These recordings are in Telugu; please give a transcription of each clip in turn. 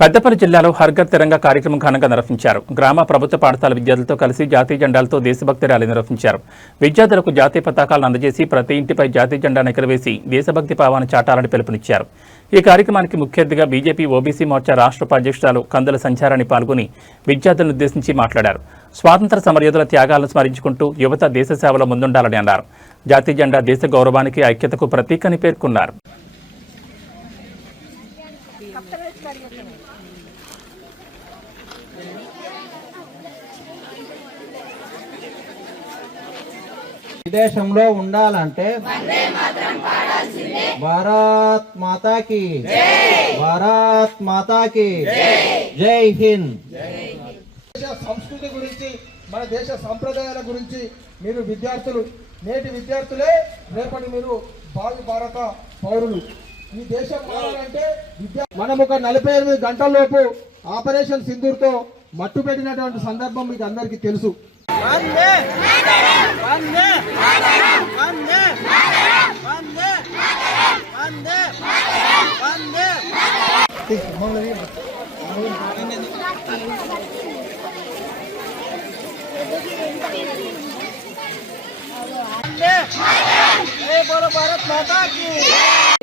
పెద్దపల్లి జిల్లాలో హర్ఘర్ తిరంగా కార్యక్రమం ఘనంగా నిర్వహించారు. గ్రామ ప్రభుత్వ పాఠశాల విద్యార్థులతో కలిసి జాతీయ జెండాలతో దేశభక్తి ర్యాలీ నిర్వహించారు. విద్యార్థులకు జాతీయ పతాకాలను అందజేసి ప్రతి ఇంటిపై జాతీయ జెండాను ఎగురవేసి దేశభక్తి భావాన్ని చాటాలని పిలుపునిచ్చారు. ఈ కార్యక్రమానికి ముఖ్య అతిథిగా బీజేపీ ఓబీసీ మోర్చా రాష్ట్ర ఉపాధ్యక్షురాలు కందుల సంచారాన్ని పాల్గొని విద్యార్థులను ఉద్దేశించి మాట్లాడారు. స్వాతంత్ర సమరయోధుల త్యాగాలను స్మరించుకుంటూ యువత దేశ సేవలో ముందుండాలని అన్నారు. జాతీయ జెండా దేశ గౌరవానికి, ఐక్యతకు ప్రతీకని పేర్కొన్నారు. విదేశంలో ఉండాలంటే భారత్ మాతాకి, భారత్ మాతాకి జై హింద్. దేశ సంస్కృతి గురించి, మన దేశ సంప్రదాయాల గురించి మీరు విద్యార్థులు, నేటి విద్యార్థులే రేపటి మీరు భావి భారత పౌరులు. ఈ దేశం మారాలంటే మనం ఒక 48 గంటల్లోపు ఆపరేషన్ సింధూర్తో మట్టు పెట్టినటువంటి సందర్భం మీకు అందరికీ తెలుసు.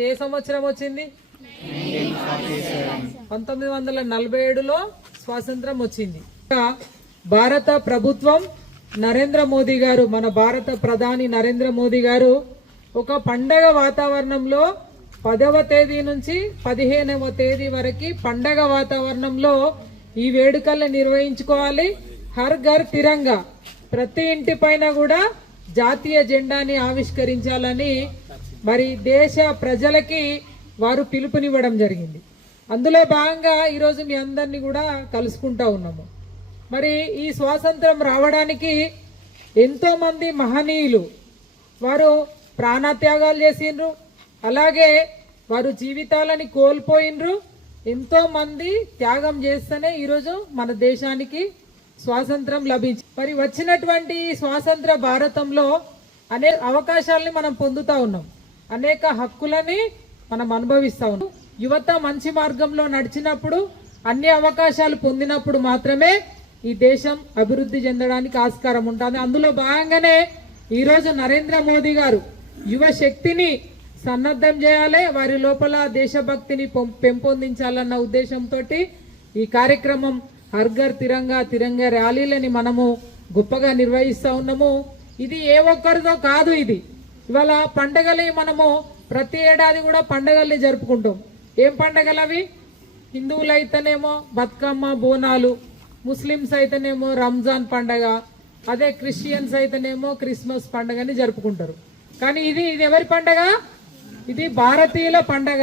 ఏ సంవత్సరం వచ్చింది? 1947లో స్వాతంత్రం వచ్చింది. భారత ప్రభుత్వం నరేంద్ర మోదీ గారు, మన భారత ప్రధాని నరేంద్ర మోదీ గారు ఒక పండగ వాతావరణంలో 10వ తేదీ నుంచి 15వ తేదీ వరకు పండగ వాతావరణంలో ఈ వేడుకల్ని నిర్వహించుకోవాలి. హర్ ఘర్ తిరంగా, ప్రతి ఇంటి పైన కూడా జాతీయ జెండాని ఆవిష్కరించాలని మరి దేశ ప్రజలకి వారు పిలుపునివ్వడం జరిగింది. అందులో భాగంగా ఈరోజు మీ అందరినీ కూడా కలుసుకుంటా ఉన్నాము. మరి ఈ స్వాతంత్రం రావడానికి ఎంతో మంది మహనీయులు వారు ప్రాణత్యాగాలు చేసిండ్రు, అలాగే వారు జీవితాలని కోల్పోయినరు. ఎంతో మంది త్యాగం చేస్తేనే ఈరోజు మన దేశానికి స్వాతంత్రం లభించింది. మరి వచ్చినటువంటి స్వాతంత్ర భారతంలో అనేక అవకాశాలని మనం పొందుతా ఉన్నాం, అనేక హక్కులని మనం అనుభవిస్తా ఉన్నాం. యువత మంచి మార్గంలో నడిచినప్పుడు, అన్ని అవకాశాలు పొందినప్పుడు మాత్రమే ఈ దేశం అభివృద్ధి చెందడానికి ఆస్కారం ఉంటుంది. అందులో భాగంగానే ఈరోజు నరేంద్ర మోదీ గారు యువ శక్తిని సన్నద్ధం చేయాలి, వారి లోపల దేశభక్తిని పెంపొందించాలన్న ఉద్దేశంతో ఈ కార్యక్రమం హర్ ఘర్ తిరంగా, తిరంగా ర్యాలీలని మనము గొప్పగా నిర్వహిస్తూ ఉన్నాము. ఇది ఏ ఒక్కరిదో కాదు, ఇది ఇవాళ పండగలు మనము ప్రతి ఏడాది కూడా పండగల్ని జరుపుకుంటాం. ఏం పండగలు అవి? హిందువులైతేనేమో బతుకమ్మ, బోనాలు, ముస్లిమ్స్ అయితేనేమో రంజాన్ పండగ, అదే క్రిస్టియన్స్ అయితేనేమో క్రిస్మస్ పండగని జరుపుకుంటారు. కానీ ఇది ఎవరి పండగ? ఇది భారతీయుల పండగ.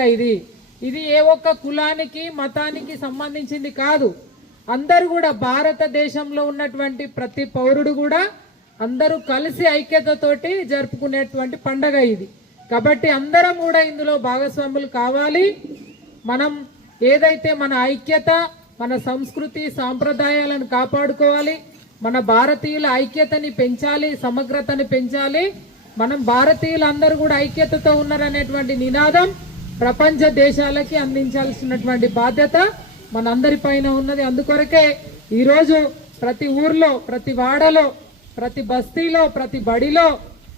ఇది ఏ ఒక్క కులానికి, మతానికి సంబంధించింది కాదు. అందరూ కూడా భారతదేశంలో ఉన్నటువంటి ప్రతి పౌరుడు కూడా అందరూ కలిసి ఐక్యతతోటి జరుపుకునేటువంటి పండగ ఇది. కాబట్టి అందరం కూడా ఇందులో భాగస్వాములు కావాలి. మనం ఏదైతే మన ఐక్యత, మన సంస్కృతి సాంప్రదాయాలను కాపాడుకోవాలి, మన భారతీయుల ఐక్యతని పెంచాలి, సమగ్రతని పెంచాలి. మనం భారతీయులందరూ కూడా ఐక్యతతో ఉన్నారనేటువంటి నినాదం ప్రపంచ దేశాలకి అందించాల్సినటువంటి బాధ్యత మనందరి పైన ఉన్నది. అందుకొరకే ఈరోజు ప్రతి ఊర్లో, ప్రతి వాడలో, ప్రతి బస్తీలో, ప్రతి బడిలో,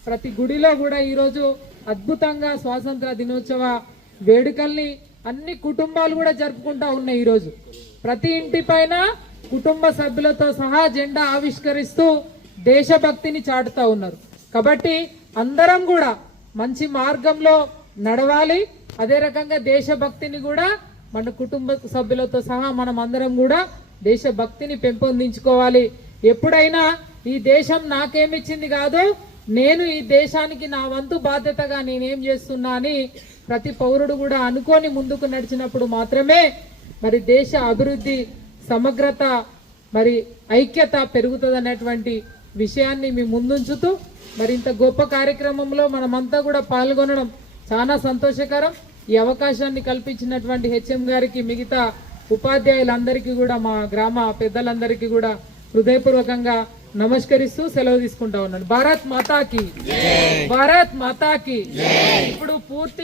ప్రతి గుడిలో కూడా ఈరోజు అద్భుతంగా స్వాతంత్ర దినోత్సవ వేడుకల్ని అన్ని కుటుంబాలు కూడా జరుపుకుంటా ఉన్నాయి. ఈరోజు ప్రతి ఇంటి పైన కుటుంబ సభ్యులతో సహా జెండా ఆవిష్కరిస్తూ దేశభక్తిని చాటుతా ఉన్నారు. కాబట్టి అందరం కూడా మంచి మార్గంలో నడవాలి. అదే రకంగా దేశభక్తిని కూడా మన కుటుంబ సభ్యులతో సహా మనం అందరం కూడా దేశభక్తిని పెంపొందించుకోవాలి. ఎప్పుడైనా ఈ దేశం నాకేమిచ్చింది కాదు, నేను ఈ దేశానికి నా వంతు బాధ్యతగా నేనేం చేస్తున్నా అని ప్రతి పౌరుడు కూడా అనుకొని ముందుకు నడిచినప్పుడు మాత్రమే మరి దేశ అభివృద్ధి, సమగ్రత, మరి ఐక్యత పెరుగుతుంది అనేటువంటి విషయాన్ని మీ ముందుంచుతూ మరి ఇంత గొప్ప కార్యక్రమంలో మనమంతా కూడా పాల్గొనడం చాలా సంతోషకరం. ఈ అవకాశాన్ని కల్పించినటువంటి హెచ్ఎం గారికి, మిగతా ఉపాధ్యాయులందరికీ కూడా, మా గ్రామ పెద్దలందరికీ కూడా హృదయపూర్వకంగా నమస్కరిస్తూ సెలవు తీసుకుంటా ఉన్నాను. భారత్ మాతాకి, భారత్ మాతాకి. ఇప్పుడు పూర్తి